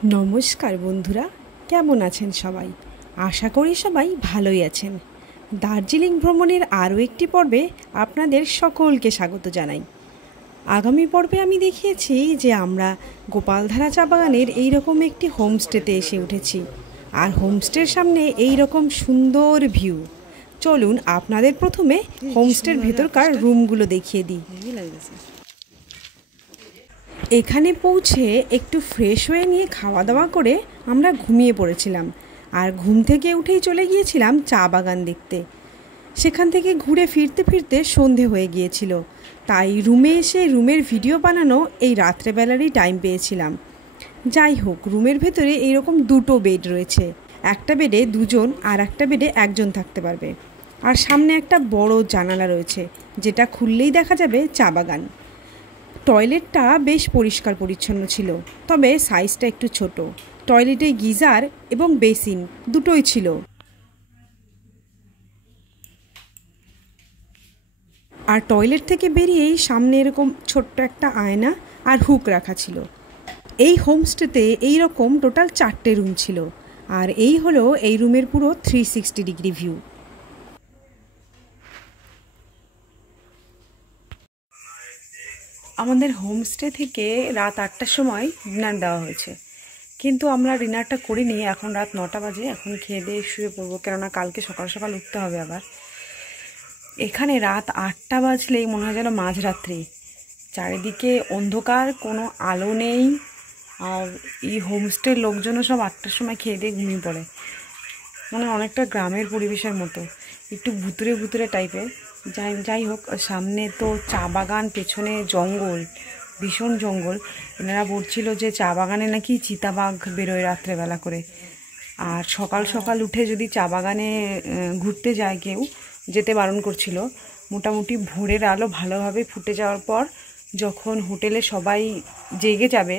নমস্কার বন্ধুরা, কেমন আছেন সবাই? আশা করি সবাই ভালোই আছেন। দার্জিলিং ভ্রমণের আরও একটি পর্বে আপনাদের সকলকে স্বাগত জানাই। আগামী পর্বে আমি দেখিয়েছি যে আমরা গোপালধারা চা বাগানের এইরকম একটি হোমস্টেতে এসে উঠেছি, আর হোমস্টের সামনে এইরকম সুন্দর ভিউ। চলুন আপনাদের প্রথমে হোমস্টের ভেতরকার রুমগুলো দেখিয়ে দিই। এখানে পৌঁছে একটু ফ্রেশ হয়ে নিয়ে খাওয়া দাওয়া করে আমরা ঘুমিয়ে পড়েছিলাম, আর ঘুম থেকে উঠেই চলে গিয়েছিলাম চা বাগান দেখতে। সেখান থেকে ঘুরে ফিরতে ফিরতে সন্ধে হয়ে গিয়েছিল, তাই রুমে এসে রুমের ভিডিও বানানো এই রাত্রেবেলারই টাইম পেয়েছিলাম। যাই হোক, রুমের ভেতরে এইরকম দুটো বেড রয়েছে, একটা বেডে দুজন আর একটা বেডে একজন থাকতে পারবে। আর সামনে একটা বড় জানালা রয়েছে, যেটা খুললেই দেখা যাবে চা বাগান। টয়লেটটা বেশ পরিষ্কার পরিচ্ছন্ন ছিল, তবে সাইজটা একটু ছোট। টয়লেটে গিজার এবং বেসিন দুটোই ছিল। আর টয়লেট থেকে বেরিয়েই সামনে এরকম ছোট্ট একটা আয়না আর হুক রাখা ছিল। এই হোমস্টেতে এইরকম টোটাল 4টে রুম ছিল, আর এই হলো এই রুমের পুরো 360 ডিগ্রি ভিউ। আমাদের হোমস্টে থেকে রাত 8টার সময় ডিনার দেওয়া হয়েছে, কিন্তু আমরা ডিনারটা করিনি। এখন রাত 9টা বাজে, এখন খেয়ে দিয়ে শুয়ে পড়বো, কেননা কালকে সকাল সকাল উঠতে হবে আবার। এখানে রাত 8টা বাজলেই মনে হয় যেন মাঝরাত্রি। চারিদিকে অন্ধকার, কোনো আলো নেই, আর এই হোমস্টের লোকজনও সব 8টার সময় খেয়ে দিয়ে ঘুমিয়ে পড়ে। মানে অনেকটা গ্রামের পরিবেশের মতো, একটু ভুতুরে ভুতুরে টাইপের। যাই হোক, সামনে তো চা বাগান, পেছনে জঙ্গল, ভীষণ জঙ্গল। এনারা বলছিল যে চা বাগানে নাকি চিতাবাঘ বেরোয় রাত্রেবেলা করে। আর সকাল সকাল উঠে যদি চা বাগানে ঘুরতে যায় কেউ, যেতে বারণ করছিল। মোটামুটি ভোরের আলো ভালোভাবে ফুটে যাওয়ার পর, যখন হোটেলে সবাই জেগে যাবে,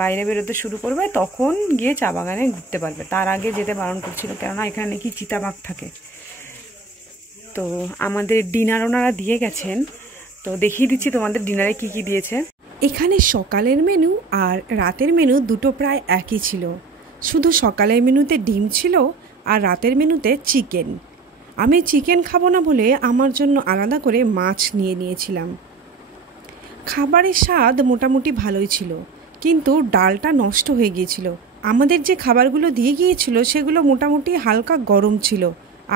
বাইরে বেরোতে শুরু করবে, তখন গিয়ে চা বাগানে ঘুরতে পারবে। তার আগে যেতে বারণ করছিল, কেননা এখানে নাকি চিতাবাঘ থাকে। তো আমাদের ডিনার ওনারা দিয়ে গেছেন, তো দেখিয়ে দিচ্ছি তোমাদের ডিনারে কি কি দিয়েছে। এখানে সকালের মেনু আর রাতের মেনু দুটো প্রায় একই ছিল, শুধু সকালের মেনুতে ডিম ছিল আর রাতের মেনুতে চিকেন। আমি চিকেন খাবো না বলে আমার জন্য আলাদা করে মাছ নিয়ে নিয়েছিলাম। খাবারের স্বাদ মোটামুটি ভালোই ছিল, কিন্তু ডালটা নষ্ট হয়ে গিয়েছিল। আমাদের যে খাবারগুলো দিয়ে গিয়েছিল সেগুলো মোটামুটি হালকা গরম ছিল,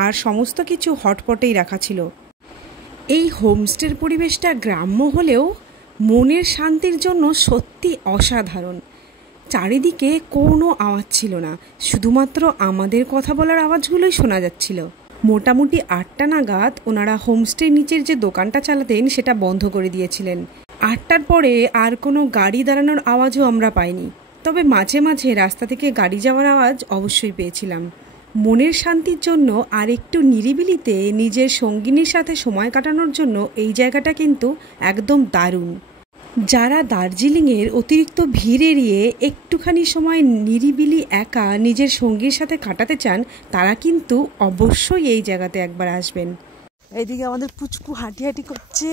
আর সমস্ত কিছু হটপটেই রাখা ছিল। এই হোমস্টের পরিবেশটা গ্রাম্য হলেও মনের শান্তির জন্য সত্যি অসাধারণ। চারিদিকে কোনো আওয়াজ ছিল না, শুধুমাত্র আমাদের কথা বলার আওয়াজগুলোই শোনা যাচ্ছিল। মোটামুটি 8টা নাগাদ ওনারা হোমস্টের নিচের যে দোকানটা চালাতেন সেটা বন্ধ করে দিয়েছিলেন। 8টার পরে আর কোনো গাড়ি দাঁড়ানোর আওয়াজও আমরা পাইনি, তবে মাঝে মাঝে রাস্তা থেকে গাড়ি যাওয়ার আওয়াজ অবশ্যই পেয়েছিলাম। মনের শান্তির জন্য আর একটু নিরিবিলিতে নিজের সঙ্গিনীর সাথে সময় কাটানোর জন্য এই জায়গাটা কিন্তু একদম দারুণ। যারা দার্জিলিংয়ের অতিরিক্ত ভিড় এড়িয়ে একটুখানি সময় নিরিবিলি একা নিজের সঙ্গীর সাথে কাটাতে চান, তারা কিন্তু অবশ্যই এই জায়গাতে একবার আসবেন। এইদিকে আমাদের পুচকু হাঁটি হাঁটি করছে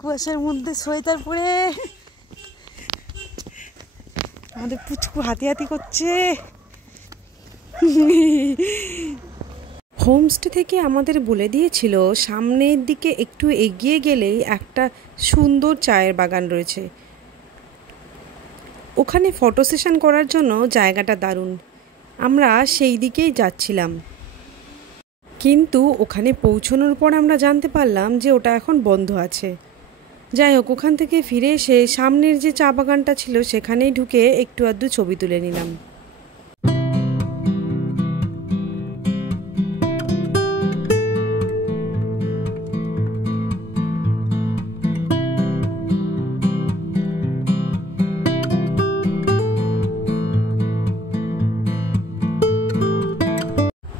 কুয়াশার মধ্যে সোয়েটার পরে। আমাদের পুচকু হাতি হাতি করছে। হোমস্টে থেকে আমাদের বলে দিয়েছিল সামনের দিকে একটু এগিয়ে গেলেই একটা সুন্দর চায়ের বাগান রয়েছে, ওখানে ফটো সেশন করার জন্য জায়গাটা দারুণ। আমরা সেই দিকেই যাচ্ছিলাম, কিন্তু ওখানে পৌঁছানোর পর আমরা জানতে পারলাম যে ওটা এখন বন্ধ আছে। যাই হোক, ওখান থেকে ফিরে এসে সামনের যে চা বাগানটা ছিল সেখানেই ঢুকে একটু আধটু ছবি তুলে নিলাম।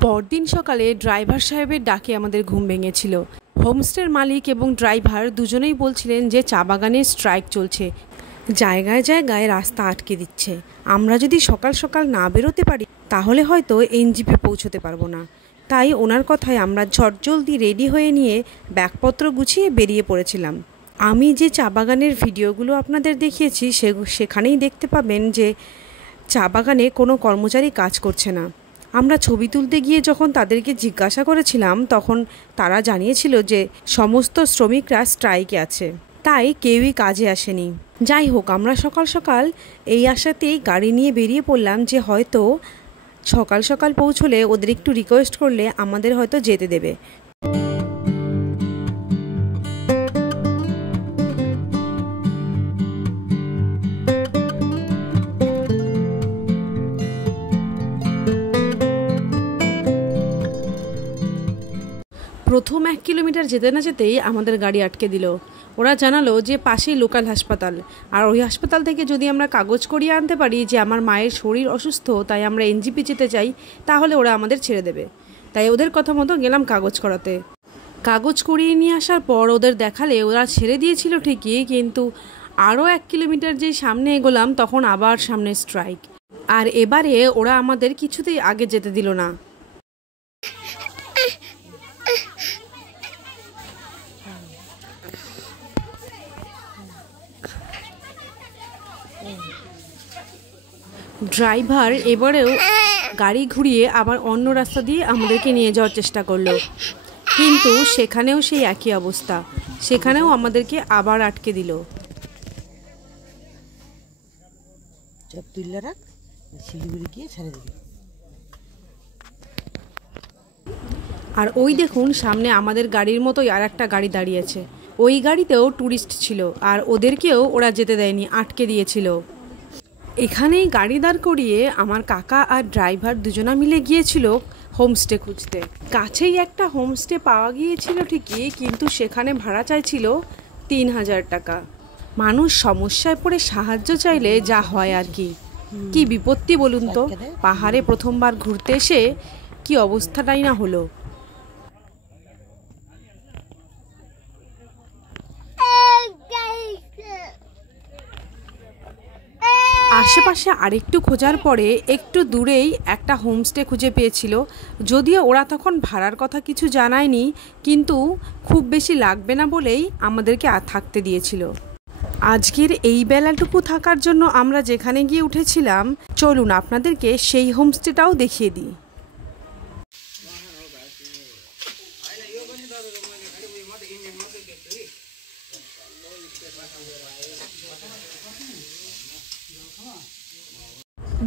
পরদিন সকালে ড্রাইভার সাহেবের ডাকে আমাদের ঘুম ভেঙেছিল। হোমস্টের মালিক এবং ড্রাইভার দুজনেই বলছিলেন যে চা বাগানের স্ট্রাইক চলছে, জায়গায় জায়গায় রাস্তা আটকে দিচ্ছে। আমরা যদি সকাল সকাল না বেরোতে পারি তাহলে হয়তো এনজিপি পৌঁছতে পারবো না। তাই ওনার কথায় আমরা ঝটজলদি রেডি হয়ে নিয়ে ব্যাগপত্র গুছিয়ে বেরিয়ে পড়েছিলাম। আমি যে চা বাগানের ভিডিওগুলো আপনাদের দেখিয়েছি সেখানেই দেখতে পাবেন যে চা বাগানে কোনো কর্মচারী কাজ করছে না। আমরা ছবি তুলতে গিয়ে যখন তাদেরকে জিজ্ঞাসা করেছিলাম তখন তারা জানিয়েছিল যে সমস্ত শ্রমিকরা স্ট্রাইকে আছে, তাই কেউই কাজে আসেনি। যাই হোক, আমরা সকাল সকাল এই আশাতেই গাড়ি নিয়ে বেরিয়ে পড়লাম যে হয়তো সকাল সকাল পৌঁছলে ওদের একটু রিকোয়েস্ট করলে আমাদের হয়তো যেতে দেবে। প্রথম 1 কিলোমিটার যেতে না যেতেই আমাদের গাড়ি আটকে দিল। ওরা জানালো যে পাশেই লোকাল হাসপাতাল, আর ওই হাসপাতাল থেকে যদি আমরা কাগজ করিয়ে আনতে পারি যে আমার মায়ের শরীর অসুস্থ তাই আমরা এনজিপি যেতে চাই, তাহলে ওরা আমাদের ছেড়ে দেবে। তাই ওদের কথা মতো গেলাম কাগজ করাতে। কাগজ করিয়ে নিয়ে আসার পর ওদের দেখালে ওরা ছেড়ে দিয়েছিল ঠিকই, কিন্তু আরও 1 কিলোমিটার যেই সামনে এগোলাম তখন আবার সামনে স্ট্রাইক। আর এবারে ওরা আমাদের কিছুতেই আগে যেতে দিল না। ড্রাইভার এবারেও গাড়ি ঘুরিয়ে আবার অন্য রাস্তা দিয়ে আমাদেরকে নিয়ে যাওয়ার চেষ্টা করলো, কিন্তু সেখানেও সেই একই অবস্থা, সেখানেও আমাদেরকে আবার আটকে দিল। আর ওই দেখুন সামনে আমাদের গাড়ির মতোই আর একটা গাড়ি দাঁড়িয়েছে। ওই গাড়িতেও ট্যুরিস্ট ছিল, আর ওদেরকেও ওরা যেতে দেয়নি, আটকে দিয়েছিল। এখানেই গাড়ি দাঁড় করিয়ে আমার কাকা আর ড্রাইভার দুজনা মিলে গিয়েছিল হোমস্টে খুঁজতে। কাছেই একটা হোমস্টে পাওয়া গিয়েছিল ঠিকই, কিন্তু সেখানে ভাড়া চাইছিল 3000 টাকা। মানুষ সমস্যায় পড়ে সাহায্য চাইলে যা হয় আর কি। কি বিপত্তি বলুন তো, পাহাড়ে প্রথমবার ঘুরতে এসে কি অবস্থাটাই না হলো। আশেপাশে আরেকটু খোঁজার পরে একটু দূরেই একটা হোমস্টে খুঁজে পেয়েছিল, যদিও ওরা তখন ভাড়ার কথা কিছু জানায়নি, কিন্তু খুব বেশি লাগবে না বলেই আমাদেরকে থাকতে দিয়েছিল। আজকের এই বেলাটুকু থাকার জন্য আমরা যেখানে গিয়ে উঠেছিলাম, চলুন আপনাদেরকে সেই হোমস্টেটাও দেখিয়ে দিই।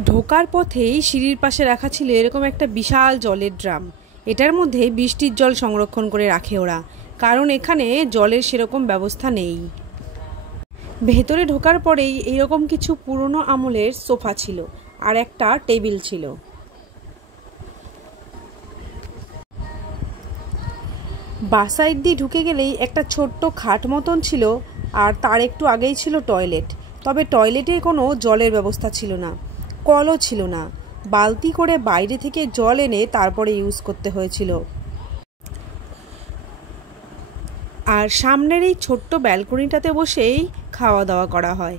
ঢোকার পথেই সিঁড়ির পাশে রাখা ছিল এরকম একটা বিশাল জলের ড্রাম। এটার মধ্যে বৃষ্টির জল সংরক্ষণ করে রাখে ওরা, কারণ এখানে জলের সেরকম ব্যবস্থা নেই। ভেতরে ঢোকার পরেই এইরকম কিছু পুরনো আমলের সোফা ছিল আর একটা টেবিল ছিল। বাঁ সাইড দিয়ে ঢুকে গেলেই একটা ছোট্ট খাট মতন ছিল, আর তার একটু আগেই ছিল টয়লেট। তবে টয়লেটে কোনো জলের ব্যবস্থা ছিল না, কলও ছিল না, বালতি করে বাইরে থেকে জল এনে তারপরে ইউজ করতে হয়েছিল। আর সামনের এই ছোট্ট ব্যালকনিটাতে বসেই খাওয়া দাওয়া করা হয়।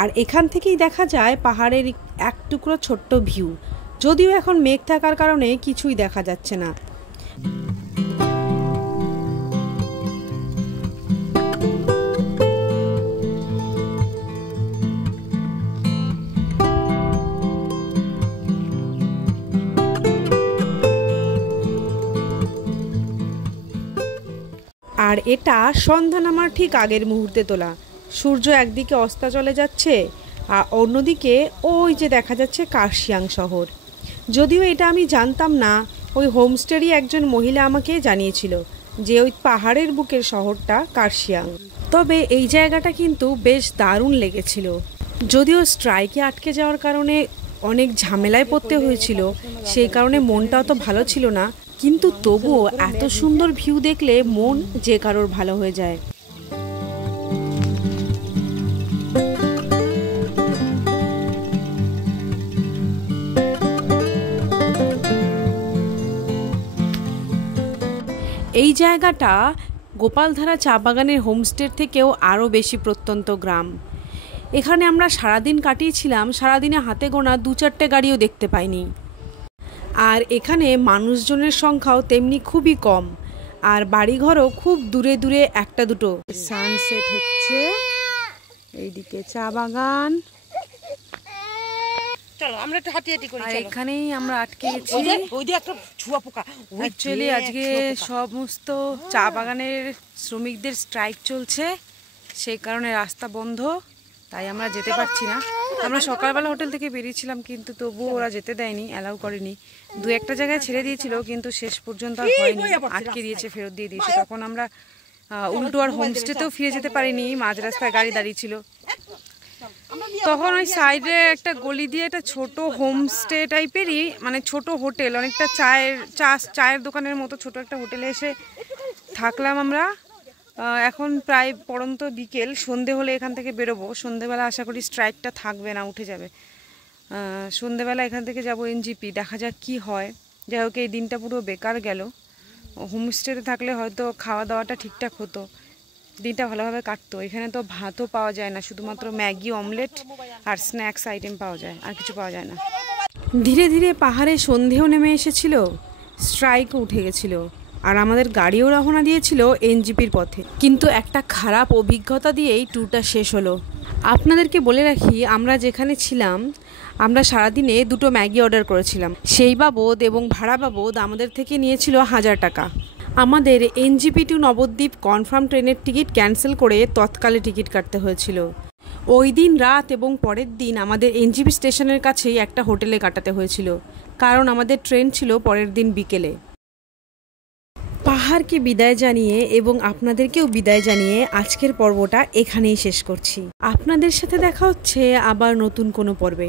আর এখান থেকেই দেখা যায় পাহাড়ের এক টুকরো ছোট্ট ভিউ, যদিও এখন মেঘ থাকার কারণে কিছুই দেখা যাচ্ছে না। আর এটা সন্ধ্যা নামার ঠিক আগের মুহূর্তে তোলা। সূর্য একদিকে অস্ত চলে যাচ্ছে আর অন্যদিকে ওই যে দেখা যাচ্ছে কার্শিয়াং শহর। যদিও এটা আমি জানতাম না, ওই হোমস্টেরই একজন মহিলা আমাকে জানিয়েছিল যে ওই পাহাড়ের বুকের শহরটা কার্শিয়াং। তবে এই জায়গাটা কিন্তু বেশ দারুণ লেগেছিল। যদিও স্ট্রাইকে আটকে যাওয়ার কারণে অনেক ঝামেলায় পড়তে হয়েছিল, সেই কারণে মনটা অত ভালো ছিল না, কিন্তু তবুও এত সুন্দর ভিউ দেখলে মন যে কারোর ভালো হয়ে যায়। এই জায়গাটা গোপালধারা চা বাগানের হোমস্টের থেকেও আরও বেশি প্রত্যন্ত গ্রাম। এখানে আমরা সারাদিন কাটিয়েছিলাম, সারাদিনে হাতে গোনা 2-4টে গাড়িও দেখতে পাইনি। আর এখানে মানুষজনের সংখ্যাও তেমনি খুবই কম, আর বাড়িঘরও খুব দূরে দূরে একটা দুটো। সানসেট হচ্ছে, এইদিকে চা বাগান, চলো আমরা একটু হাঁটি হাঁটি করি। আর এখানেই আমরা আটকে গেছি। ওই যে একটা ছুয়া পোকা। অ্যাকচুয়ালি আজকে সমস্ত চা বাগানের শ্রমিকদের স্ট্রাইক চলছে, সেই কারণে রাস্তা বন্ধ, তাই আমরা যেতে পারছি না। আমরা সকালবেলা হোটেল থেকে বেরিয়েছিলাম, কিন্তু তবুও ওরা যেতে দেয়নি, অ্যালাউ করেনি। দু একটা জায়গায় ছেড়ে দিয়েছিল, কিন্তু শেষ পর্যন্ত আর হয়নি, আটকে দিয়েছে, ফেরত দিয়ে দিয়েছে। তখন আমরা উল্টো আর হোমস্টেতেও ফিরে যেতে পারিনি, মাঝ রাস্তায় গাড়ি দাঁড়িয়ে ছিল। তখন ওই সাইডে একটা গলি দিয়ে একটা ছোট হোমস্টে টাইপেরই, মানে ছোট হোটেল, অনেকটা চায়ের দোকানের মতো ছোট একটা হোটেলে এসে থাকলাম আমরা। এখন প্রায় পড়ন্ত বিকেল, সন্ধে হলে এখান থেকে বেরোবো। সন্ধেবেলা আশা করি স্ট্রাইকটা থাকবে না, উঠে যাবে। সন্ধেবেলা এখান থেকে যাব এনজিপি, দেখা যাক কি হয়। যাই হোক, এই দিনটা পুরো বেকার গেল। হোমস্টেতে থাকলে হয়তো খাওয়া দাওয়াটা ঠিকঠাক হতো, দিনটা ভালোভাবে কাটতো। এখানে তো ভাতও পাওয়া যায় না, শুধুমাত্র ম্যাগি, অমলেট আর স্ন্যাক্স আইটেম পাওয়া যায়, আর কিছু পাওয়া যায় না। ধীরে ধীরে পাহাড়ে সন্ধেও নেমে এসেছিল, স্ট্রাইকও উঠে গেছিল, আর আমাদের গাড়িও রওনা দিয়েছিল এনজিপির পথে। কিন্তু একটা খারাপ অভিজ্ঞতা দিয়েই ট্যুরটা শেষ হলো। আপনাদেরকে বলে রাখি, আমরা যেখানে ছিলাম, আমরা সারাদিনে 2টো ম্যাগি অর্ডার করেছিলাম। সেই বাবদ এবং ভাড়া বাবদ আমাদের থেকে নিয়েছিল 1000 টাকা। আমাদের এনজিপি টু নবদ্বীপ কনফার্ম ট্রেনের টিকিট ক্যান্সেল করে তৎকালে টিকিট কাটতে হয়েছিল। ওই দিন রাত এবং পরের দিন আমাদের এনজিপি স্টেশনের কাছেই একটা হোটেলে কাটাতে হয়েছিল, কারণ আমাদের ট্রেন ছিল পরের দিন বিকেলে। পাহাড়কে বিদায় জানিয়ে এবং আপনাদেরকেও বিদায় জানিয়ে আজকের পর্বটা এখানেই শেষ করছি। আপনাদের সাথে দেখা হচ্ছে আবার নতুন কোনো পর্বে।